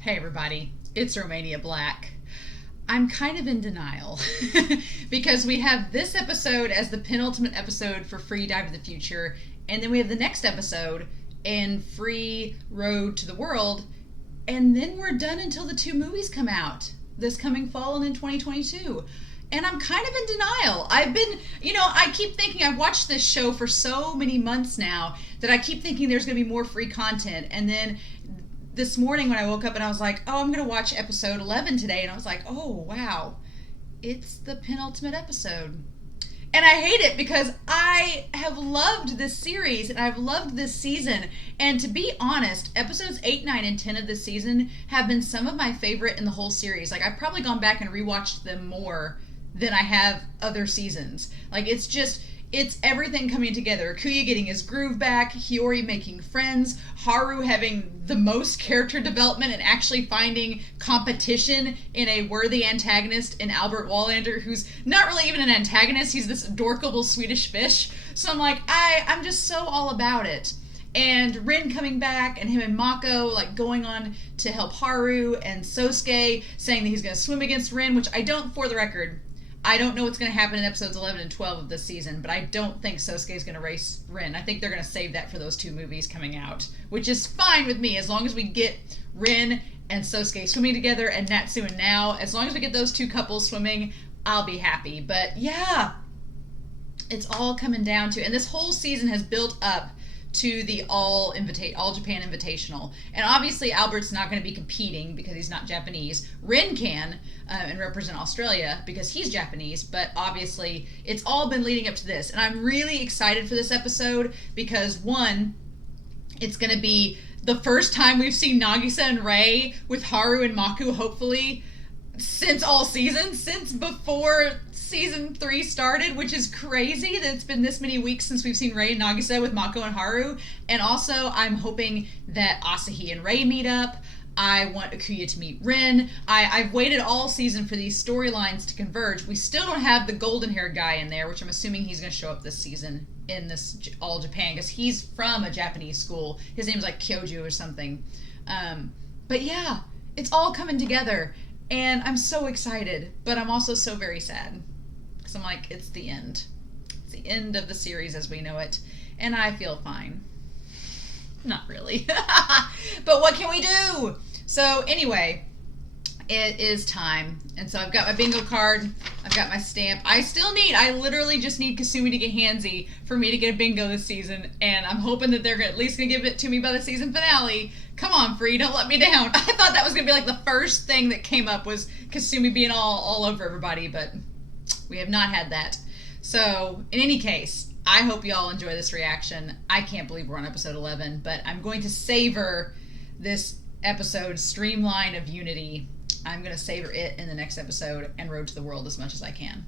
Hey everybody, it's Romania Black. I'm kind of in denial because we have this episode as the penultimate episode for Free Dive to the Future, and then we have the next episode in Free Road to the World, and then we're done until the two movies come out this coming fall and in 2022. And I'm kind of in denial. I keep thinking, I've watched this show for so many months now that I keep thinking there's going to be more free content. And then this morning when I woke up and I was like, oh, I'm going to watch episode 11 today. And I was like, oh, wow, it's the penultimate episode. And I hate it because I have loved this series and I've loved this season. And to be honest, episodes 8, 9, and 10 of this season have been some of my favorite in the whole series. Like, I've probably gone back and rewatched them more than I have other seasons. Like, it's everything coming together. Kuya getting his groove back, Hiyori making friends, Haru having the most character development and actually finding competition in a worthy antagonist in Albert Wallander, who's not really even an antagonist, he's this adorable Swedish fish. So I'm like, I'm just so all about it. And Rin coming back, and him and Mako like going on to help Haru, and Sosuke saying that he's going to swim against Rin, which for the record, I don't know what's going to happen in episodes 11 and 12 of this season, but I don't think Sosuke is going to race Rin. I think they're going to save that for those two movies coming out, which is fine with me as long as we get Rin and Sosuke swimming together, and Natsu and Nao. As long as we get those two couples swimming, I'll be happy. But yeah, it's all coming down to, and this whole season has built up to the All Japan Invitational. And obviously Albert's not going to be competing because he's not Japanese. Rin can and represent Australia because he's Japanese, but obviously it's all been leading up to this. And I'm really excited for this episode because, one, it's going to be the first time we've seen Nagisa and Rei with Haru and Mako, hopefully, since all seasons, since before season 3 started, which is crazy that it's been this many weeks since we've seen Rei and Nagisa with Mako and Haru. And also, I'm hoping that Asahi and Rei meet up. I want Akuya to meet Rin. I've waited all season for these storylines to converge. We still don't have the golden-haired guy in there, which I'm assuming he's going to show up this season in this All Japan, because he's from a Japanese school. His name's like Kyoju or something. But yeah, it's all coming together. And I'm so excited, but I'm also so very sad. Because I'm like, it's the end. It's the end of the series as we know it. And I feel fine. Not really. But what can we do? So anyway, it is time. And so I've got my bingo card. I've got my stamp. I literally just need Kasumi to get handsy for me to get a bingo this season. And I'm hoping that they're at least going to give it to me by the season finale. Come on, Free, don't let me down. I thought that was going to be like the first thing that came up was Kasumi being all over everybody, but we have not had that. So, in any case, I hope you all enjoy this reaction. I can't believe we're on episode 11, but I'm going to savor this episode, Streamline of Unity. I'm going to savor it in the next episode and Road to the World as much as I can.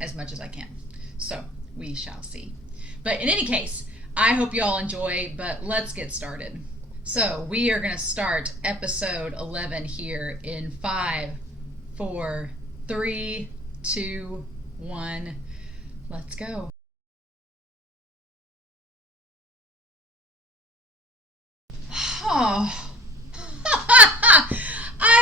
As much as I can. So, we shall see. But in any case, I hope you all enjoy, but let's get started. So, we are going to start episode 11 here in 5, 4, 3, 2, 1. Let's go. Oh.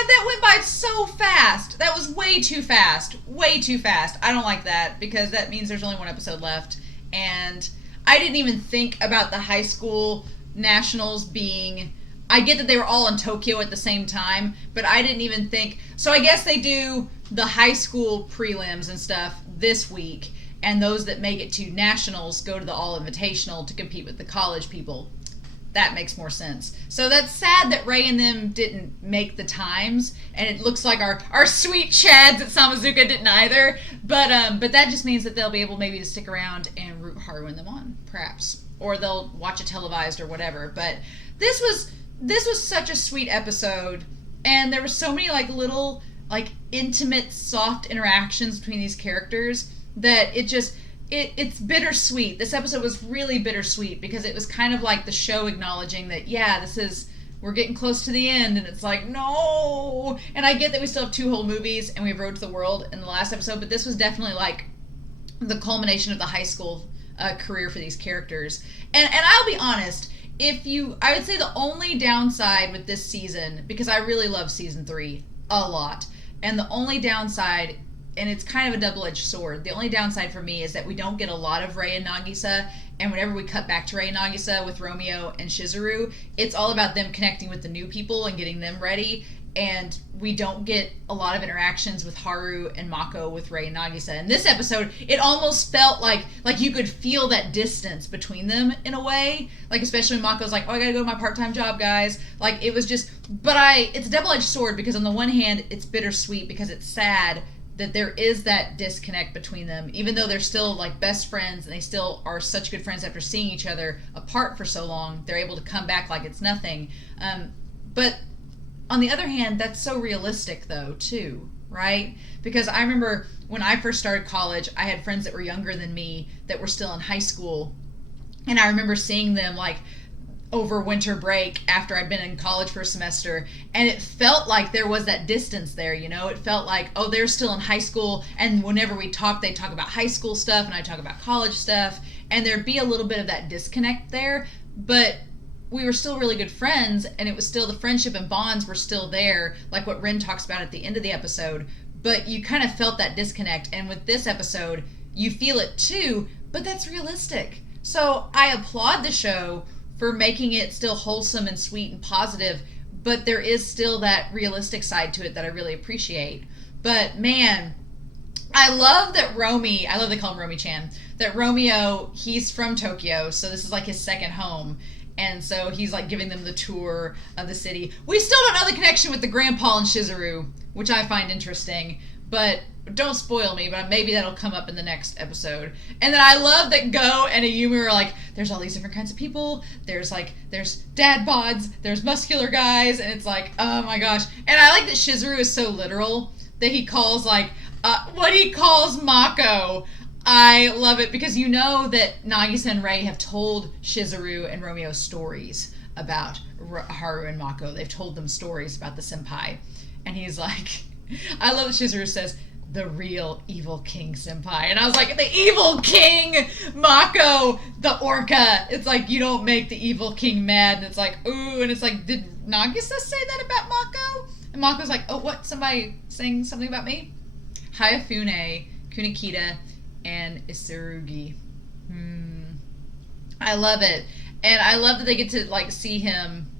That went by so fast. That was way too fast. Way too fast. I don't like that because that means there's only one episode left. And I didn't even think about the high school nationals being... I get that they were all in Tokyo at the same time, but I didn't even think... So I guess they do the high school prelims and stuff this week, and those that make it to nationals go to the All Invitational to compete with the college people. That makes more sense. So that's sad that Rei and them didn't make the times, and it looks like our sweet Chads at Samezuka didn't either. But that just means that they'll be able maybe to stick around and root Haru and them on, perhaps. Or they'll watch it televised or whatever. But this was such a sweet episode, and there were so many little intimate, soft interactions between these characters that it's bittersweet. This episode was really bittersweet because it was kind of like the show acknowledging that, yeah, we're getting close to the end, and it's like, no. And I get that we still have 2 whole movies and we have Road to the World in the last episode, but this was definitely like the culmination of the high school career for these characters. And I'll be honest, I would say the only downside with this season, because I really love season 3 a lot, and the only downside, and it's kind of a double-edged sword, the only downside for me is that we don't get a lot of Rei and Nagisa, and whenever we cut back to Rei and Nagisa with Romeo and Shizuru, it's all about them connecting with the new people and getting them ready, and we don't get a lot of interactions with Haru and Mako with Rei and Nagisa. In this episode, it almost felt like you could feel that distance between them in a way. Like, especially when Mako's like, oh, I gotta go to my part-time job, guys. Like, it was just... But it's a double-edged sword, because on the one hand, it's bittersweet because it's sad that there is that disconnect between them, even though they're still, like, best friends and they still are such good friends after seeing each other apart for so long. They're able to come back like it's nothing. But... On the other hand, that's so realistic, though, too, right? Because I remember when I first started college, I had friends that were younger than me that were still in high school. And I remember seeing them, like, over winter break after I'd been in college for a semester. And it felt like there was that distance there, you know? It felt like, oh, they're still in high school. And whenever we talk, they talk about high school stuff and I talk about college stuff. And there'd be a little bit of that disconnect there. But... we were still really good friends, and it was still the friendship and bonds were still there, like what Rin talks about at the end of the episode, but you kind of felt that disconnect, and with this episode, you feel it too, but that's realistic. So I applaud the show for making it still wholesome and sweet and positive, but there is still that realistic side to it that I really appreciate. But man, I love that I love they call him Romy-chan, that Romeo, he's from Tokyo, so this is like his second home. And so he's like giving them the tour of the city. We still don't know the connection with the grandpa and Shizuru, which I find interesting. But don't spoil me, but maybe that'll come up in the next episode. And then I love that Go and Ayumi are like, there's all these different kinds of people. There's dad bods, there's muscular guys, and it's like, oh my gosh. And I like that Shizuru is so literal that he calls what he calls Mako. I love it because you know that Nagisa and Rei have told Shizuru and Romeo stories about Haru and Mako. They've told them stories about the senpai. And he's like, I love that Shizuru says, the real evil king senpai. And I was like, the evil king, Mako, the orca. It's like, you don't make the evil king mad. And it's like, ooh. And it's like, did Nagisa say that about Mako? And Mako's like, oh, what? Somebody saying something about me? Hayafune, Kunikita, and Isurugi. I love it. And I love that they get to like see him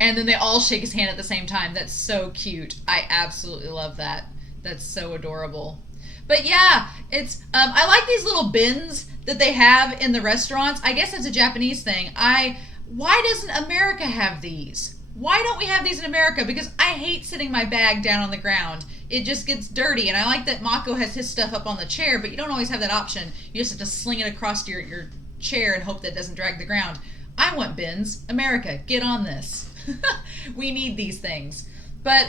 and then they all shake his hand at the same time. That's so cute. I absolutely love that. That's so adorable. But yeah, it's I like these little bins that they have in the restaurants. I guess that's a Japanese thing. Why doesn't America have these? Why don't we have these in America? Because I hate sitting my bag down on the ground. It just gets dirty. And I like that Mako has his stuff up on the chair, but you don't always have that option. You just have to sling it across your chair and hope that it doesn't drag the ground. I want bins. America, get on this. We need these things. But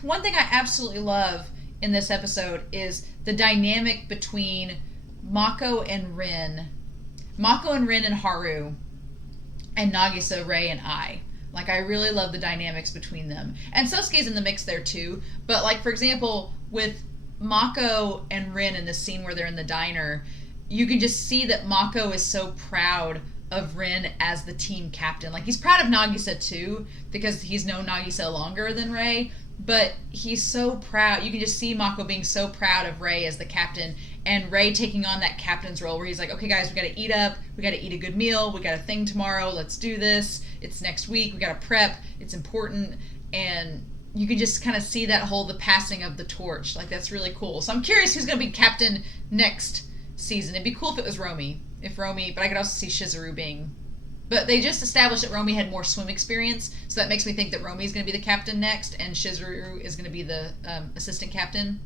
one thing I absolutely love in this episode is the dynamic between Mako and Rin and Haru, and Nagisa, Rei, and I. Like, I really love the dynamics between them. And Sosuke's in the mix there, too. But, like, for example, with Mako and Rin in this scene where they're in the diner, you can just see that Mako is so proud of Rin as the team captain. Like, he's proud of Nagisa, too, because he's known Nagisa longer than Rei. But he's so proud. You can just see Mako being so proud of Rei as the captain, and Rei taking on that captain's role where he's like, okay, guys, we got to eat up. We got to eat a good meal. We got a thing tomorrow. Let's do this. It's next week. We got to prep. It's important. And you can just kind of see that the passing of the torch. Like, that's really cool. So I'm curious who's going to be captain next season. It'd be cool if it was Romy. But I could also see Shizuru being... But they just established that Romy had more swim experience, so that makes me think that Romy's going to be the captain next, and Shizuru is going to be the assistant captain.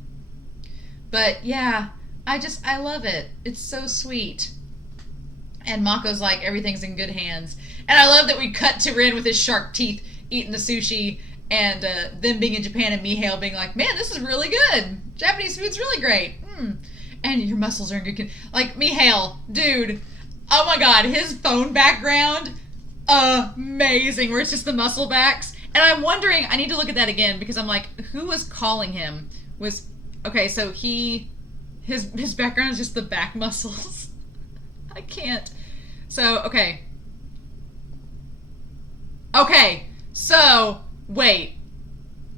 But yeah, I love it. It's so sweet. And Mako's like, everything's in good hands. And I love that we cut to Rin with his shark teeth eating the sushi, and them being in Japan and Mihail being like, man, this is really good. Japanese food's really great. And your muscles are in good condition. Like, Mihail, dude... Oh my god, his phone background, amazing, where it's just the muscle backs. And I'm wondering, I need to look at that again, because I'm like, who was calling him? Okay, so his background is just the back muscles. I can't. So, okay. Okay, so, wait.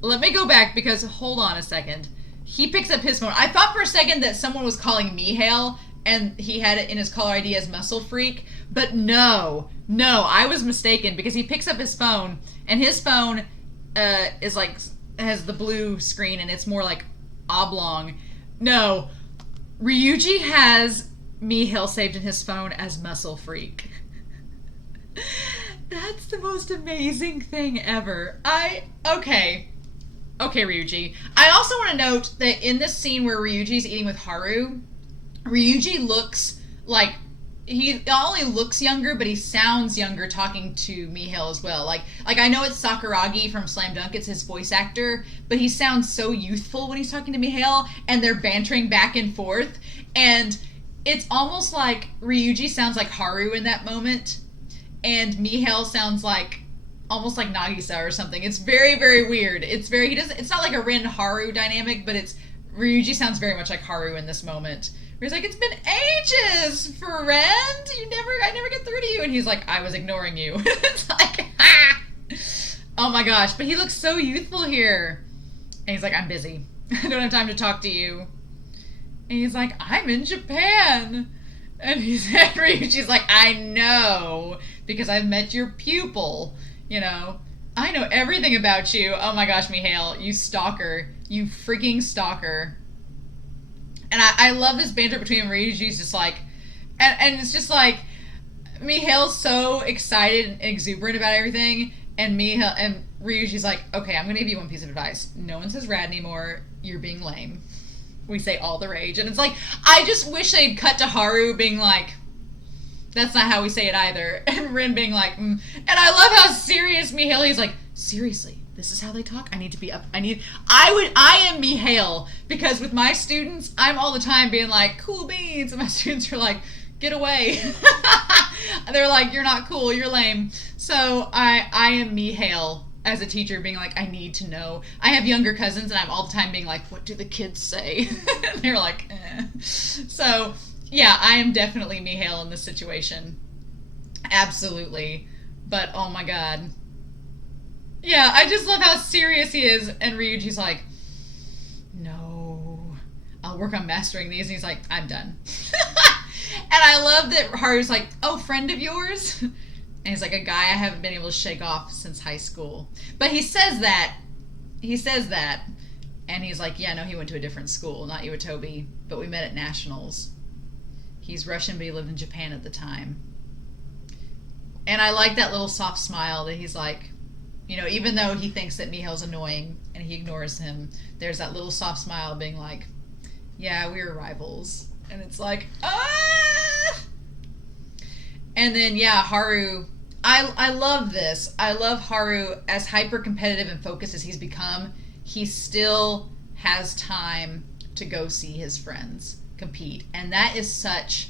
Let me go back because, hold on a second. He picks up his phone. I thought for a second that someone was calling Mihail and he had it in his caller ID as Muscle Freak, but no, I was mistaken because he picks up his phone and his phone is like, has the blue screen and it's more like oblong. No, Ryuji has Mihail saved in his phone as Muscle Freak. That's the most amazing thing ever. Okay, Ryuji. I also want to note that in this scene where Ryuji's eating with Haru, Ryuji looks like, he not only looks younger, but he sounds younger talking to Mihail as well. Like I know it's Sakuragi from Slam Dunk, it's his voice actor, but he sounds so youthful when he's talking to Mihail, and they're bantering back and forth, and it's almost like Ryuji sounds like Haru in that moment, and Mihail sounds like almost like Nagisa or something. It's very, very weird. It's not like a Rin Haru dynamic, but Ryuji sounds very much like Haru in this moment. Where he's like, it's been ages, friend. I never get through to you. And he's like, I was ignoring you. It's like, ah! Oh my gosh. But he looks so youthful here. And he's like, I'm busy. I don't have time to talk to you. And he's like, I'm in Japan. And Ryuji's like, I know, because I've met your pupil. You know, I know everything about you. Oh my gosh, Mihail, you stalker. You freaking stalker. And I love this banter between Ryuji's just like, and it's just like, Mihail's so excited and exuberant about everything, and Ryuji's like, okay, I'm gonna give you one piece of advice. No one says rad anymore. You're being lame. We say all the rage. And it's like, I just wish they'd cut to Haru being like, that's not how we say it either. And Rin being like, And I love how serious Mihail, he's like, seriously, this is how they talk? I need to be up. I am Mihail, because with my students, I'm all the time being like, cool beans. And my students are like, get away. They're like, you're not cool, you're lame. So I am Mihail as a teacher, being like, I need to know. I have younger cousins and I'm all the time being like, what do the kids say? And they're like, eh. So yeah, I am definitely Mihail in this situation. Absolutely. But oh my god. Yeah, I just love how serious he is, and Ryuji's like, no, I'll work on mastering these, and he's like, I'm done. And I love that Haru's like, oh, friend of yours? And he's like, a guy I haven't been able to shake off since high school. But he says that, and he's like, yeah, no, he went to a different school, not Iwatobi, but we met at Nationals. He's Russian, but he lived in Japan at the time. And I like that little soft smile that he's like, you know, even though he thinks that Mihail's annoying and he ignores him, there's that little soft smile being like, yeah, we were rivals. And it's like, ah! And then, yeah, Haru, I love this. I love Haru, as hyper competitive and focused as he's become, he still has time to go see his friends compete. And that is such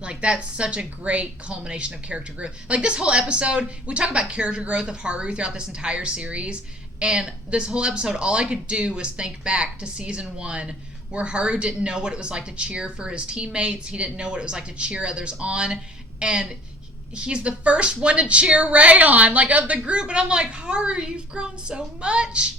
a great culmination of character growth. Like, this whole episode, we talk about character growth of Haru throughout this entire series, and this whole episode, all I could do was think back to season 1, where Haru didn't know what it was like to cheer for his teammates, he didn't know what it was like to cheer others on, and he's the first one to cheer Rei on, like, of the group, and I'm like, Haru, you've grown so much.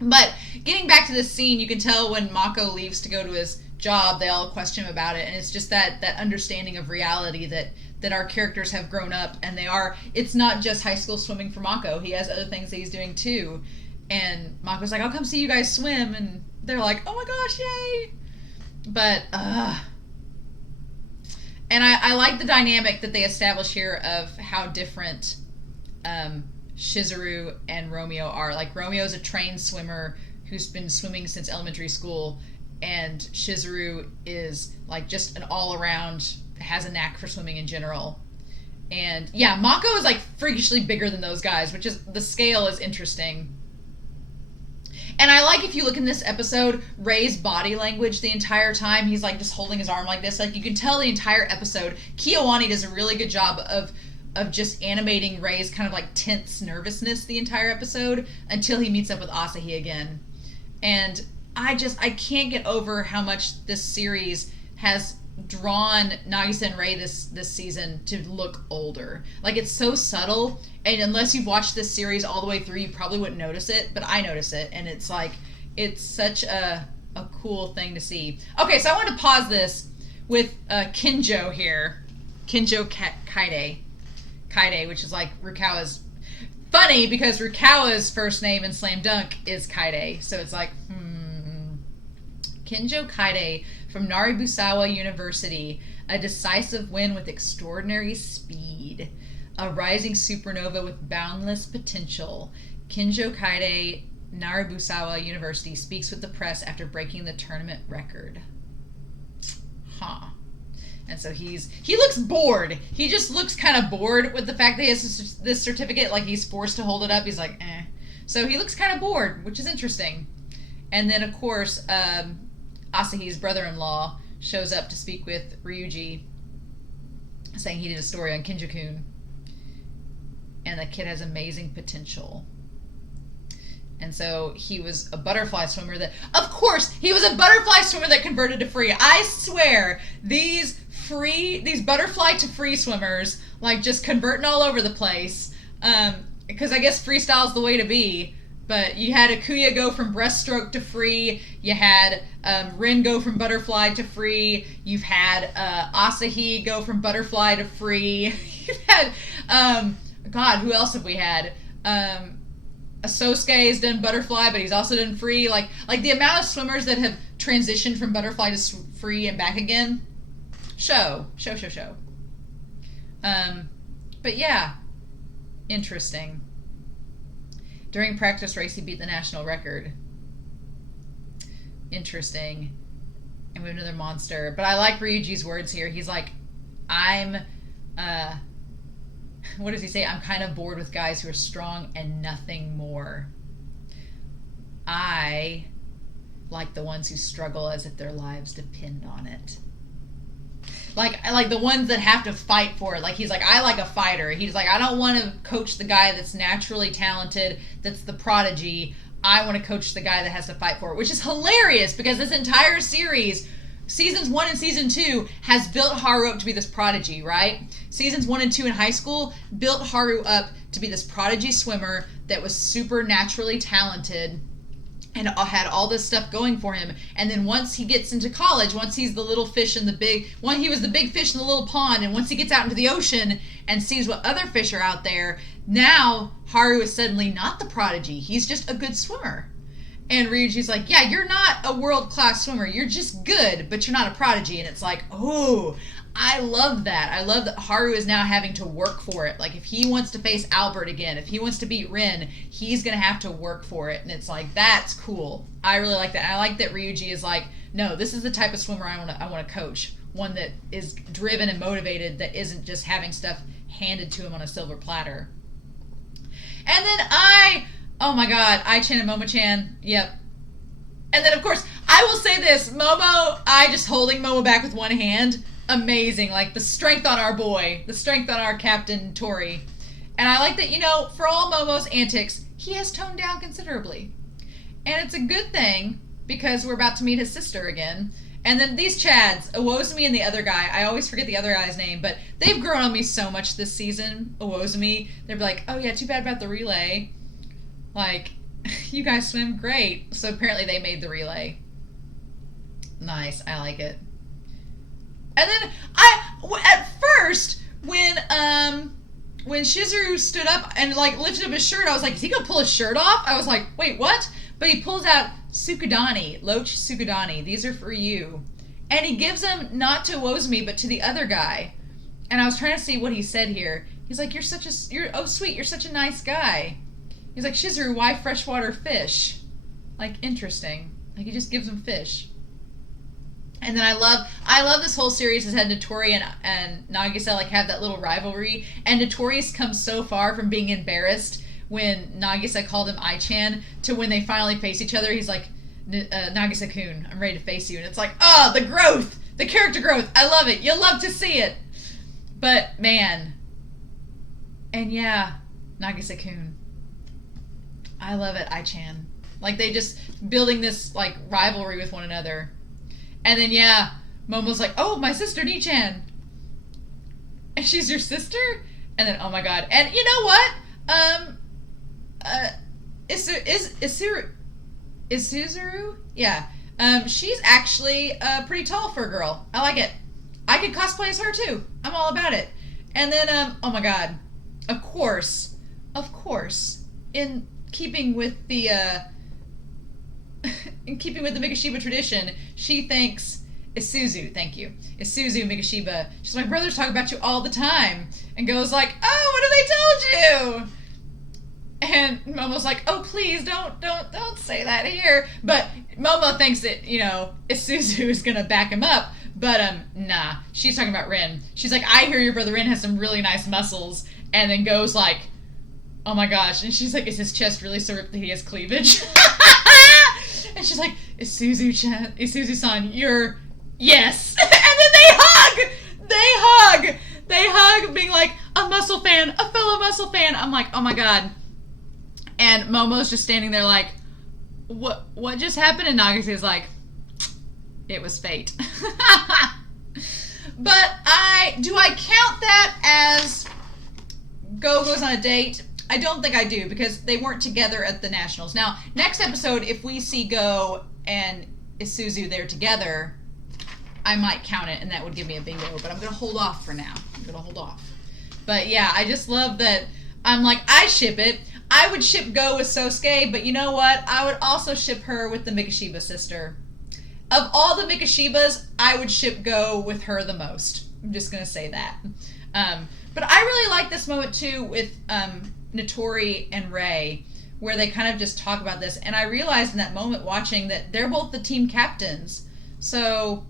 But getting back to this scene, you can tell when Mako leaves to go to his job, they all question him about it, and it's just that understanding of reality that our characters have grown up, and it's not just high school swimming for Mako. He has other things that he's doing too, and Mako's like, I'll come see you guys swim, and they're like, oh my gosh, yay. But and I like the dynamic that they establish here of how different Shizuru and Romeo are. Like, Romeo's a trained swimmer who's been swimming since elementary school, and Shizuru is like just an all-around, has a knack for swimming in general. And yeah, Mako is like freakishly bigger than those guys, which is, the scale is interesting. And I like, if you look in this episode, Rei's body language the entire time. He's like just holding his arm like this. Like, you can tell the entire episode. Kiyoani does a really good job of just animating Rei's kind of like tense nervousness the entire episode until he meets up with Asahi again. And I can't get over how much this series has drawn Nagisa and Rei this season to look older. Like, it's so subtle, and unless you've watched this series all the way through, you probably wouldn't notice it, but I notice it, and it's like, it's such a cool thing to see. Okay, so I want to pause this with Kinjo here. Kinjo Kaide, which is like Rukawa's... Funny, because Rukawa's first name in Slam Dunk is Kaide, so it's like, Kinjo Kaide from Naribusawa University, a decisive win with extraordinary speed, a rising supernova with boundless potential. Kinjo Kaide, Naribusawa University, speaks with the press after breaking the tournament record. Huh. And so he looks bored. He just looks kind of bored with the fact that he has this certificate, like he's forced to hold it up. He's like, eh. So he looks kind of bored, which is interesting. And then, of course, Asahi's brother-in-law shows up to speak with Ryuji, saying he did a story on Kinjo-kun. And the kid has amazing potential. And so he was a butterfly swimmer that... Of course, he was a butterfly swimmer that converted to free. I swear, these butterfly to free swimmers, like, just converting all over the place. Because I guess freestyle is the way to be. But you had Akuya go from breaststroke to free. You had Rin go from butterfly to free. You've had Asahi go from butterfly to free. You've had... God, who else have we had? Sosuke has done butterfly, but he's also done free. Like the amount of swimmers that have transitioned from butterfly to free and back again. Show. But yeah, interesting. During practice race, he beat the national record. Interesting. And we have another monster. But I like Ryuji's words here. He's like, what does he say? I'm kind of bored with guys who are strong and nothing more. I like the ones who struggle as if their lives depend on it. Like the ones that have to fight for it. Like, he's like, I like a fighter. He's like, I don't want to coach the guy that's naturally talented, that's the prodigy. I want to coach the guy that has to fight for it. Which is hilarious, because this entire series, Seasons 1 and Season 2, has built Haru up to be this prodigy, right? Seasons 1 and 2 in high school built Haru up to be this prodigy swimmer that was super naturally talented and had all this stuff going for him. And then once he gets into college, once he's the little fish in the big... he was the big fish in the little pond, and once he gets out into the ocean and sees what other fish are out there, now Haru is suddenly not the prodigy. He's just a good swimmer. And Ryuji's like, yeah, you're not a world-class swimmer. You're just good, but you're not a prodigy. And it's like, oh, I love that. I love that Haru is now having to work for it. Like, if he wants to face Albert again, if he wants to beat Rin, he's going to have to work for it. And it's like, that's cool. I really like that. I like that Ryuji is like, no, this is the type of swimmer I want to coach. One that is driven and motivated, that isn't just having stuff handed to him on a silver platter. And then oh my god, I-chan and Momo-chan, yep. And then, of course, I will say this, Momo, just holding Momo back with one hand, amazing. Like, the strength on our boy, the strength on our Captain Nitori. And I like that, for all Momo's antics, he has toned down considerably. And it's a good thing, because we're about to meet his sister again. And then these Chads, Owozumi and the other guy, I always forget the other guy's name, but they've grown on me so much this season, Owozumi. They're like, oh yeah, too bad about the relay. Like, you guys swim great. So apparently they made the relay. Nice, I like it. And then at first, when Shizuru stood up and like lifted up his shirt, I was like, is he gonna pull his shirt off? I was like, wait, what? But he pulls out Tsukudani, Loach Tsukudani. These are for you. And he gives them not to Owozumi, but to the other guy. And I was trying to see what he said here. He's like, you're such a nice guy. He's like, Shizuru, why freshwater fish? Like, interesting. Like, he just gives them fish. And then I love this whole series has had Nitori and Nagisa like have that little rivalry. And Nitori's come so far from being embarrassed when Nagisa called him I-chan to when they finally face each other. He's like, Nagisa-kun, I'm ready to face you. And it's like, oh, the growth, the character growth. I love it. You'll love to see it. But, man. And yeah, Nagisa-kun. I love it, I-chan. Like, they just building this, like, rivalry with one another. And then, yeah, Momo's like, oh, my sister Nichan. And she's your sister? And then, oh my god. And you know what? Isuzuru? Yeah. She's actually pretty tall for a girl. I like it. I could cosplay as her too. I'm all about it. And then, oh my god. Of course, in keeping with the Mikashiba tradition, she thanks Isuzu, thank you. Isuzu Mikashiba. She's like, brothers talk about you all the time. And goes like, oh, what have they told you? And Momo's like, oh, please, don't say that here. But Momo thinks that, Isuzu is going to back him up. But, nah. She's talking about Rin. She's like, I hear your brother Rin has some really nice muscles. And then goes like, oh my gosh. And she's like, is his chest really so ripped that he has cleavage? And she's like, Isuzu-san, you're... Yes. And then they hug, being like, a muscle fan, a fellow muscle fan. I'm like, oh my god. And Momo's just standing there like, what just happened? And Nagisa like, it was fate. But do I count that as Go goes on a date? I don't think I do, because they weren't together at the Nationals. Now, next episode, if we see Go and Isuzu there together, I might count it, and that would give me a bingo. But I'm going to hold off for now. But yeah, I just love that. I'm like, I ship it. I would ship Go with Sosuke, but you know what? I would also ship her with the Mikashiba sister. Of all the Mikashibas, I would ship Go with her the most. I'm just going to say that. But I really like this moment, too, with Nitori and Rei, where they kind of just talk about this. And I realized in that moment watching that they're both the team captains. So,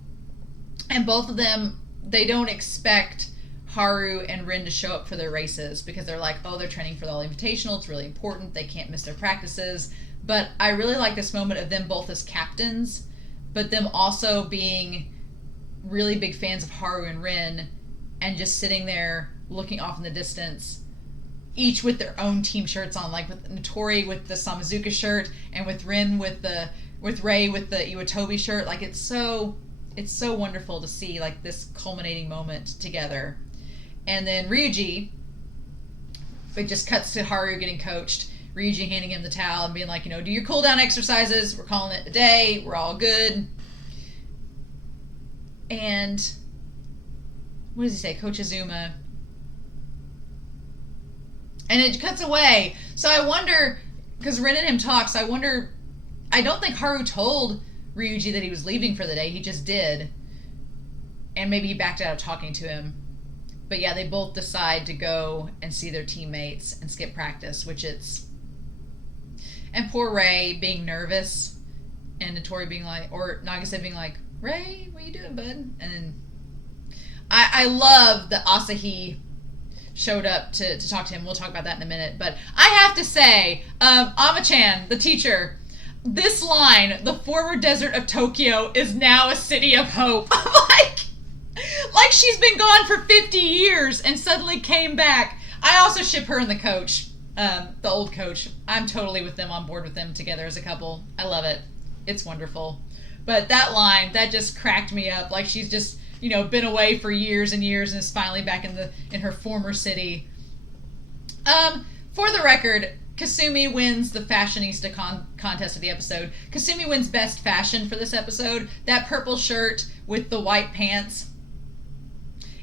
and both of them, they don't expect Haru and Rin to show up for their races because they're like, oh, they're training for the All Invitational. It's really important. They can't miss their practices. But I really like this moment of them both as captains, but them also being really big fans of Haru and Rin and just sitting there looking off in the distance, each with their own team shirts on, like with Nitori with the Samezuka shirt and with Rin with Rei with the Iwatobi shirt. Like it's so wonderful to see like this culminating moment together. And then Ryuji, it just cuts to Haru getting coached. Ryuji handing him the towel and being like, do your cool down exercises. We're calling it a day. We're all good. And what does he say? Coach Azuma. And it cuts away. So I wonder, because Rin and him talk, so I wonder, I don't think Haru told Ryuji that he was leaving for the day. He just did. And maybe he backed out of talking to him. But yeah, they both decide to go and see their teammates and skip practice, which it's... And poor Rei being nervous, and Nitori being like, or Nagisa being like, Rei, what you doing, bud? And then I love that Asahi showed up to talk to him. We'll talk about that in a minute. But I have to say, Ama-chan, the teacher, this line, the former desert of Tokyo is now a city of hope. like she's been gone for 50 years and suddenly came back. I also ship her and the coach, the old coach. I'm totally with them, on board with them together as a couple. I love it. It's wonderful. But that line, that just cracked me up. Like she's just, been away for years and years and is finally back in her former city. For the record, Kasumi wins the fashionista contest of the episode. Kasumi wins best fashion for this episode. That purple shirt with the white pants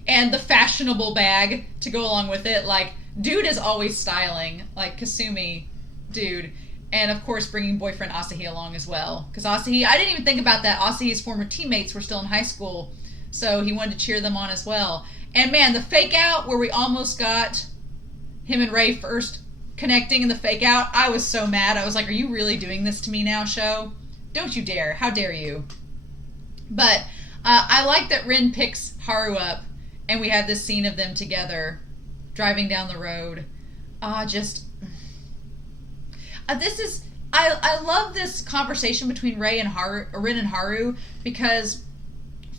and the fashionable bag to go along with it. Like, dude is always styling. Like, Kasumi, dude. And, of course, bringing boyfriend Asahi along as well. Because Asahi, I didn't even think about that. Asahi's former teammates were still in high school. So he wanted to cheer them on as well. And, man, the fake out where we almost got him and Rei first connecting in the fake out, I was so mad. I was like, are you really doing this to me now, show? Don't you dare. How dare you? But I like that Rin picks Haru up and we have this scene of them together driving down the road. I love this conversation between Rin and Haru, because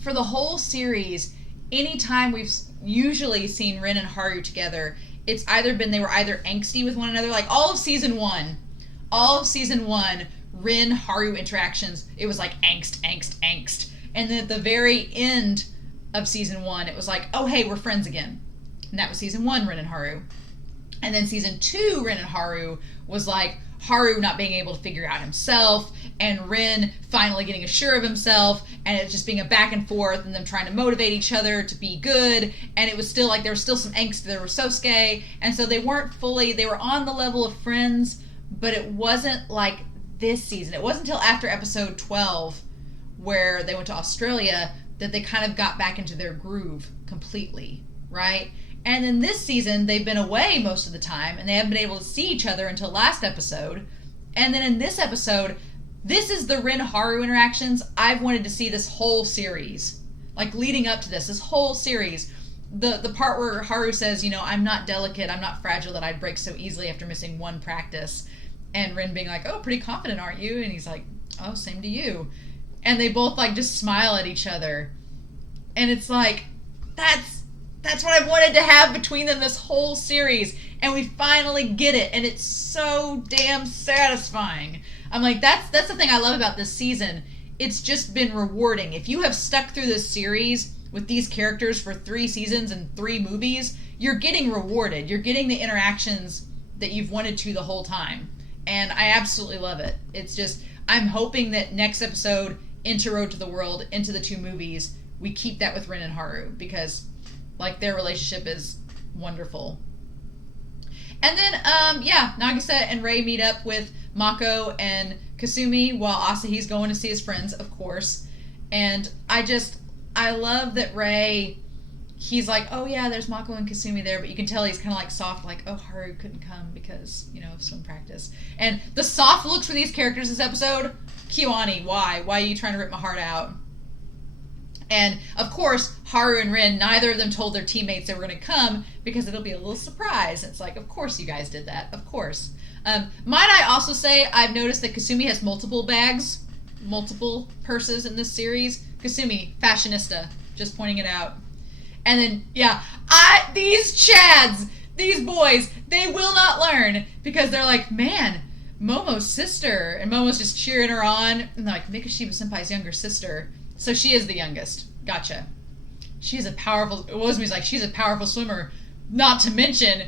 for the whole series, anytime we've usually seen Rin and Haru together, it's either been they were either angsty with one another, like all of season one, Rin Haru interactions, it was like angst. And then at the very end of season 1, it was like, oh, hey, we're friends again. And that was season 1, Rin and Haru. And then season 2, Rin and Haru was like Haru not being able to figure out himself, and Rin finally getting assured of himself, and it just being a back and forth, and them trying to motivate each other to be good. And it was still like there was still some angst there with Sosuke, and so they were on the level of friends, but it wasn't like this season. It wasn't until after episode 12, where they went to Australia, that they kind of got back into their groove completely, right? And in this season, they've been away most of the time, and they haven't been able to see each other until last episode. And then in this episode, this is the Rin-Haru interactions I've wanted to see this whole series. Like, leading up to this whole series. The part where Haru says, I'm not delicate, I'm not fragile, that I'd break so easily after missing one practice. And Rin being like, oh, pretty confident, aren't you? And he's like, oh, same to you. And they both, like, just smile at each other. And it's like, that's what I've wanted to have between them this whole series. And we finally get it. And it's so damn satisfying. I'm like, that's the thing I love about this season. It's just been rewarding. If you have stuck through this series with these characters for 3 seasons and 3 movies, you're getting rewarded. You're getting the interactions that you've wanted to the whole time. And I absolutely love it. It's just, I'm hoping that next episode, into Road to the World, into the 2 movies, we keep that with Rin and Haru, because like their relationship is wonderful. And then Nagisa and Rei meet up with Mako and Kasumi while Asahi's going to see his friends, of course. And I love that Rei, he's like, oh yeah, there's Mako and Kasumi there, but you can tell he's kind of like soft, like, oh, Haru couldn't come because, of swim practice. And the soft looks for these characters this episode, Kiwani, why? Why are you trying to rip my heart out? And, of course, Haru and Rin, neither of them told their teammates they were going to come because it'll be a little surprise. It's like, of course you guys did that. Of course. Might I also say, I've noticed that Kasumi has multiple bags, multiple purses in this series. Kasumi, fashionista, just pointing it out. And then, these chads, these boys, they will not learn because they're like, man, Momo's sister. And Momo's just cheering her on. And they're like, Mikashiba Senpai's younger sister. So she is the youngest. Gotcha. She's a powerful... Wozumi's like, she's a powerful swimmer. Not to mention,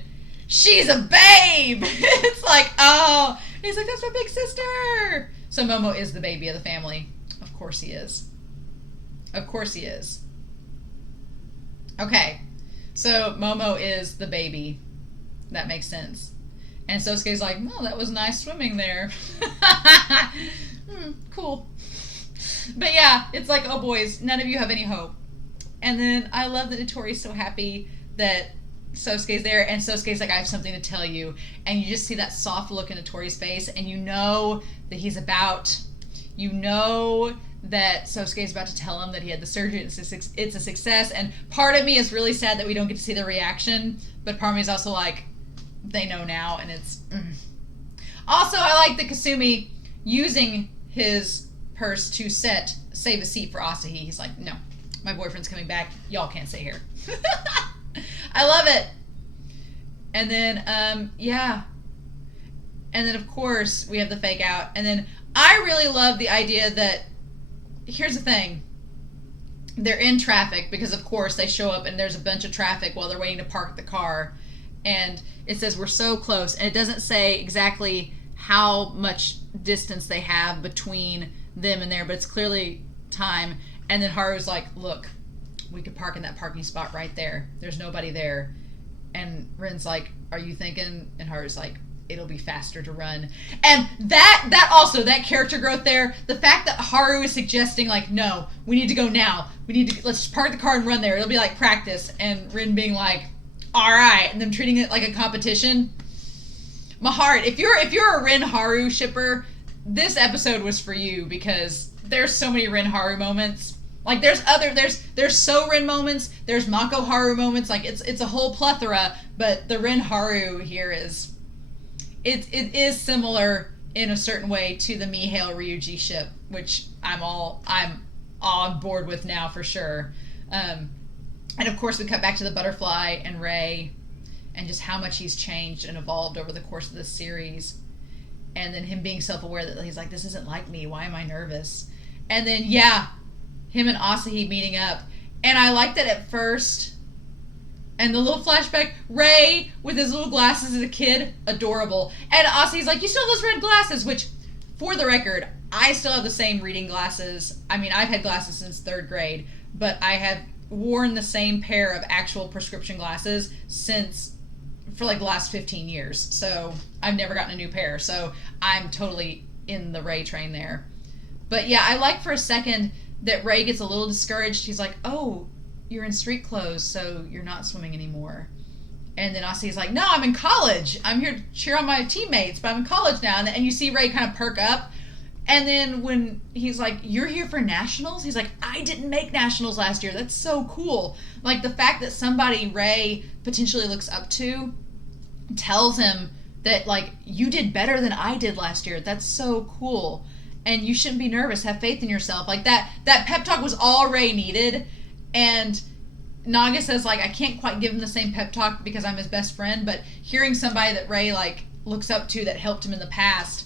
she's a babe! It's like, oh... He's like, that's my big sister! So Momo is the baby of the family. Of course he is. Of course he is. Okay. So Momo is the baby. That makes sense. And Sosuke's like, oh, that was nice swimming there. Cool. But yeah, it's like, oh boys, none of you have any hope. And then I love that Nitori's so happy that Sosuke's there, and Sosuke's like, I have something to tell you. And you just see that soft look in Nitori's face, and you know that that Sosuke's about to tell him that he had the surgery. It's a success. And part of me is really sad that we don't get to see the reaction, but part of me is also like, they know now, and it's... Also, I like that Kasumi using his purse to save a seat for Asahi. He's like, no, my boyfriend's coming back. Y'all can't stay here. I love it. And then, And then, of course, we have the fake out. And then I really love the idea that, here's the thing. They're in traffic because, of course, they show up and there's a bunch of traffic while they're waiting to park the car. And it says, we're so close. And it doesn't say exactly how much distance they have between them and there, but it's clearly time. And then Haru's like, look, we could park in that parking spot right there. There's nobody there. And Rin's like, are you thinking? And Haru's like, it'll be faster to run. And that also, that character growth there, the fact that Haru is suggesting, like, no, we need to go now. Let's just park the car and run there. It'll be like practice. And Rin being like, all right. And them treating it like a competition. My heart, if you're a Rin Haru shipper, this episode was for you because there's so many Rin Haru moments. Like there's so Rin moments, there's Mako Haru moments, like it's a whole plethora, but the Rin Haru here is it is similar in a certain way to the Mihale Ryuji ship, which I'm on board with now for sure. And of course we cut back to the butterfly and Rei and just how much he's changed and evolved over the course of this series. And then him being self-aware that he's like, this isn't like me. Why am I nervous? And then, him and Asahi meeting up. And I liked it at first. And the little flashback, Rei with his little glasses as a kid, adorable. And Asahi's like, you still have those red glasses, which, for the record, I still have the same reading glasses. I mean, I've had glasses since 3rd grade, but I have worn the same pair of actual prescription glasses for like the last 15 years. So I've never gotten a new pair. So I'm totally in the Rei train there. But yeah, I like for a second that Rei gets a little discouraged. He's like, oh, you're in street clothes, so you're not swimming anymore. And then Asahi's like, no, I'm in college. I'm here to cheer on my teammates, but I'm in college now. And you see Rei kind of perk up. And then when he's like, you're here for nationals? He's like, I didn't make nationals last year. That's so cool. Like, the fact that somebody Rei potentially looks up to tells him that, like, you did better than I did last year. That's so cool. And you shouldn't be nervous. Have faith in yourself. Like, that pep talk was all Rei needed. And Naga says, like, I can't quite give him the same pep talk because I'm his best friend, but hearing somebody that Rei, like, looks up to that helped him in the past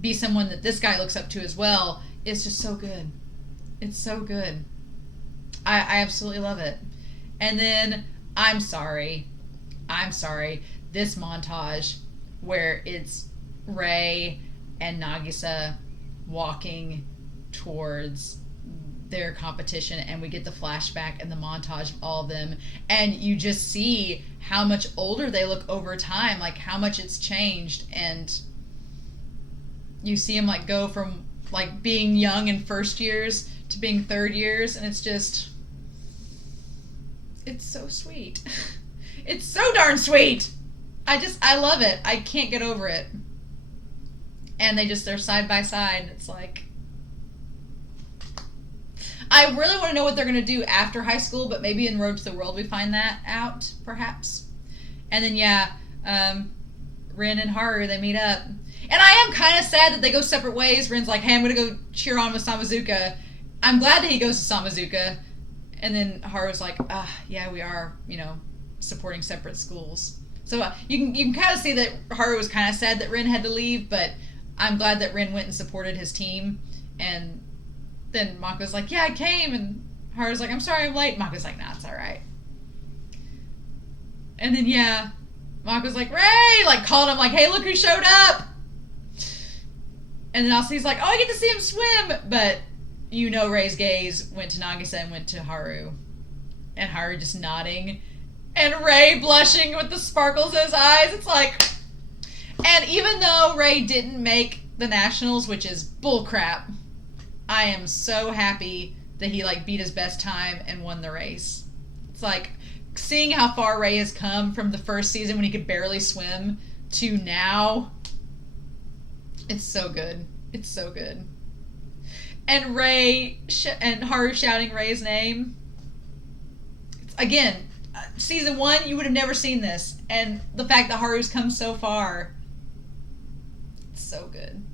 be someone that this guy looks up to as well is just so good. It's so good. I absolutely love it. And then, I'm sorry, this montage where it's Rei and Nagisa walking towards their competition, and we get the flashback and the montage of all of them, and you just see how much older they look over time, like how much it's changed, and you see them like go from like being young in 1st years to being 3rd years, and it's so sweet. It's so darn sweet. I love it. I can't get over it. And they're side by side. It's like, I really want to know what they're going to do after high school, but maybe in Road to the World we find that out, perhaps. And then, yeah, Rin and Haru, they meet up. And I am kind of sad that they go separate ways. Rin's like, hey, I'm going to go cheer on with Samezuka. I'm glad that he goes to Samezuka. And then Haru's like, yeah, we are, supporting separate schools. So you can kind of see that Haru was kind of sad that Rin had to leave, but I'm glad that Rin went and supported his team. And then Mako's like, yeah, I came. And Haru's like, I'm sorry I'm late. Mako's like, nah, it's all right. And then, yeah, Mako's like, Rei! Like, called him, like, hey, look who showed up! And then Asahi's like, oh, I get to see him swim! But Rei's gaze went to Nagisa and went to Haru. And Haru just nodding. And Rei blushing with the sparkles in his eyes. It's like... And even though Rei didn't make the nationals, which is bullcrap, I am so happy that he, like, beat his best time and won the race. It's like, seeing how far Rei has come from the first season when he could barely swim to now, it's so good. It's so good. And and Haru shouting Rei's name. Again, season 1, you would have never seen this. And the fact that Haru's come so far, it's so good.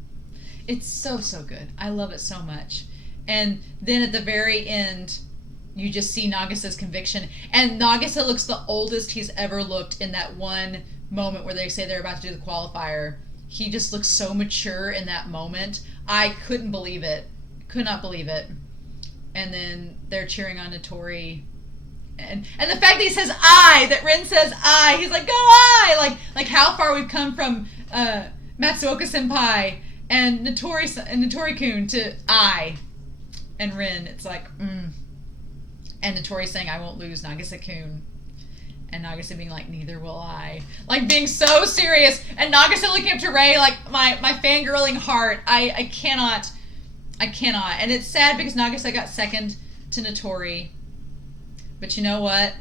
It's so, so good. I love it so much. And then at the very end, you just see Nagisa's conviction. And Nagisa looks the oldest he's ever looked in that one moment where they say they're about to do the qualifier. He just looks so mature in that moment. I couldn't believe it. Could not believe it. And then they're cheering on Nitori. And the fact that he says I, that Rin says I, he's like, go I! Like how far we've come from Matsuoka Senpai and Nitori-kun to I. And Rin, it's like, And Nitori saying, I won't lose Nagisa-kun. And Nagisa being like, neither will I. Like, being so serious. And Nagisa looking up to Rei, like, my fangirling heart. I cannot. And it's sad because Nagisa got second to Nitori. But you know what?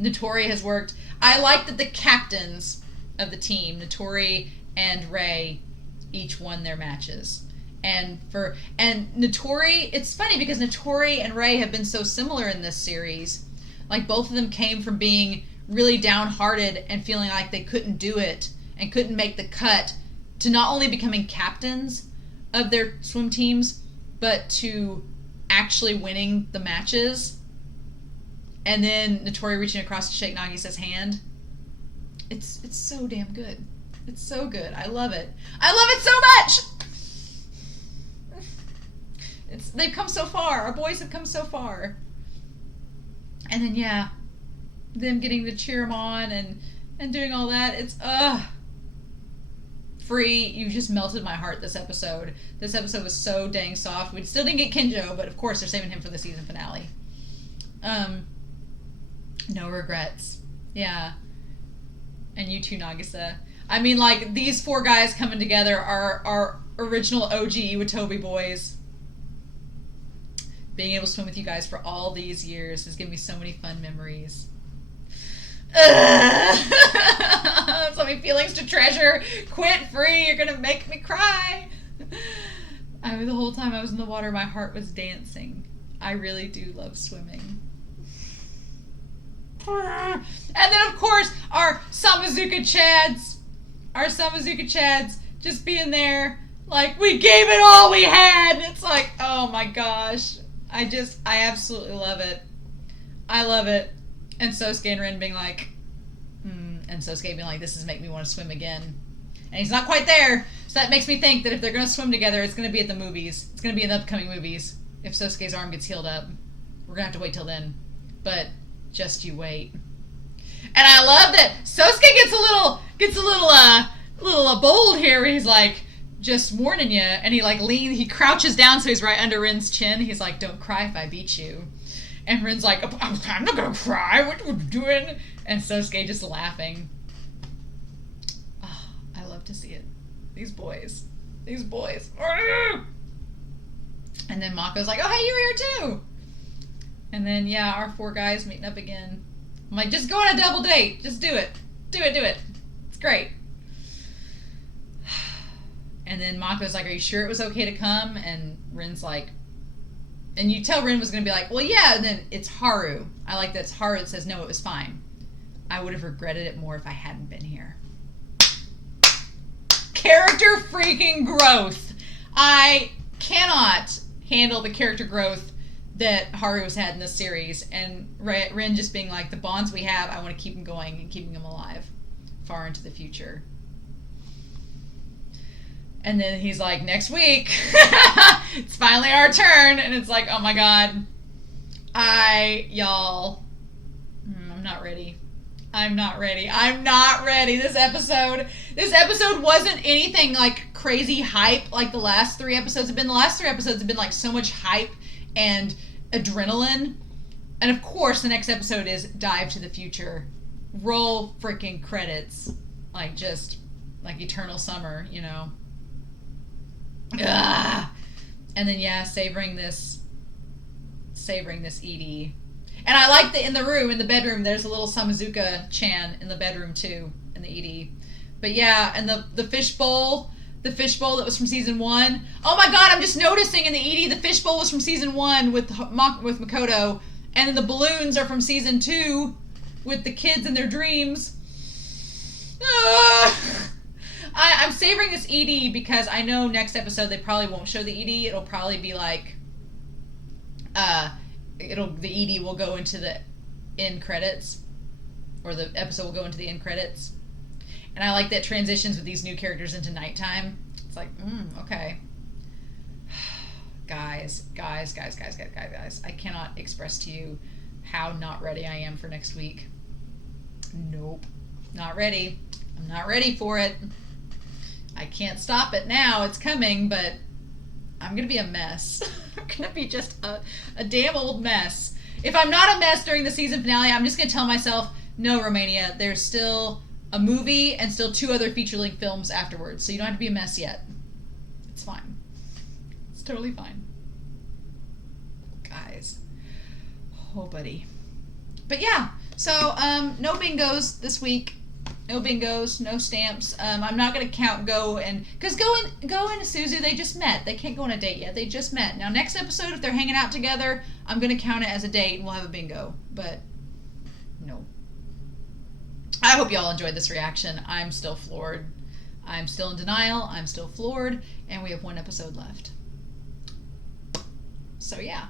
Nitori has worked. I like that the captains of the team, Nitori and Rei, each won their matches. And Nitori, it's funny because Nitori and Rei have been so similar in this series. Like, both of them came from being really downhearted and feeling like they couldn't do it and couldn't make the cut to not only becoming captains of their swim teams, but to actually winning the matches. And then Nitori reaching across to shake Nagisa's hand. It's so damn good. It's so good. I love it. I love it so much! They've come so far. Our boys have come so far. And then, yeah, them getting to cheer them on and doing all that. It's, Free, you just melted my heart this episode. This episode was so dang soft. We still didn't get Kinjo, but of course they're saving him for the season finale. No regrets. Yeah. And you too, Nagisa. I mean, like, these 4 guys coming together are our original OG Iwatobi boys. Being able to swim with you guys for all these years has given me so many fun memories. So many feelings to treasure. Quit, Free. You're gonna make me cry. I mean, the whole time I was in the water, my heart was dancing. I really do love swimming. And then, of course, our Samezuka Chads. Our Samezuka Chads just being there. Like, we gave it all we had. It's like, oh my gosh. I absolutely love it. I love it. And Sosuke and Rin being like, and Sosuke being like, this is making me want to swim again. And he's not quite there. So that makes me think that if they're going to swim together, it's going to be at the movies. It's going to be in the upcoming movies. If Sosuke's arm gets healed up. We're going to have to wait till then. But just you wait. And I love that Sosuke gets a little bold here where he's like, just warning you. And he crouches down so he's right under Rin's chin. He's like, don't cry if I beat you. And Rin's like, I'm not gonna cry. What are you doing? And Sosuke just laughing. Oh, I love to see it. These boys. And then Mako's like, oh, hey, you're here too. And then, yeah, our 4 guys meeting up again. I'm like, just go on a double date. Just do it. Do it. It's great. And then Mako's like, are you sure it was okay to come? And Rin's like, and you tell Rin was going to be like, well, yeah, and then it's Haru. I like that it's Haru that says, no, it was fine. I would have regretted it more if I hadn't been here. Character freaking growth. I cannot handle the character growth that Haru has had in this series. And Rin just being like, the bonds we have, I want to keep them going and keeping them alive far into the future. And then he's like, next week, it's finally our turn. And it's like, oh my God, I'm not ready. I'm not ready. This episode wasn't anything like crazy hype like the last 3 episodes have been. The last 3 episodes have been like so much hype and adrenaline. And of course, the next episode is Dive to the Future. Roll freaking credits. Like just like Eternal Summer, you know. Ugh. And then yeah, savoring this Edie. And I like that in the bedroom, there's a little Samezuka-chan in the bedroom too, in the Edie. But yeah, and the fishbowl that was from season 1. Oh my God, I'm just noticing in the Edie, the fishbowl was from season 1 with Makoto, and then the balloons are from season 2 with the kids and their dreams. I'm savoring this ED because I know next episode they probably won't show the ED. It'll probably be like, the ED will go into the end credits, or the episode will go into the end credits. And I like that transitions with these new characters into nighttime. It's like, okay. Guys. I cannot express to you how not ready I am for next week. Nope. Not ready. I'm not ready for it. I can't stop it now. It's coming, but I'm going to be a mess. I'm going to be just a damn old mess. If I'm not a mess during the season finale, I'm just going to tell myself, no, Romania, there's still a movie and still 2 other feature-length films afterwards, so you don't have to be a mess yet. It's fine. It's totally fine. Guys. Oh, buddy. But yeah, so no bingos this week. No bingos, no stamps. I'm not going to count because Go and Suzu, they just met. They can't go on a date yet. They just met. Now, next episode, if they're hanging out together, I'm going to count it as a date and we'll have a bingo. But, no. I hope y'all enjoyed this reaction. I'm still floored. I'm still in denial. I'm still floored. And we have 1 episode left. So, yeah.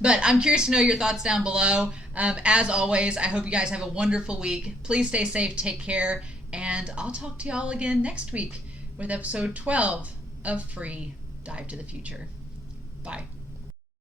But I'm curious to know your thoughts down below. As always, I hope you guys have a wonderful week. Please stay safe, take care, and I'll talk to y'all again next week with episode 12 of Free Dive to the Future. Bye.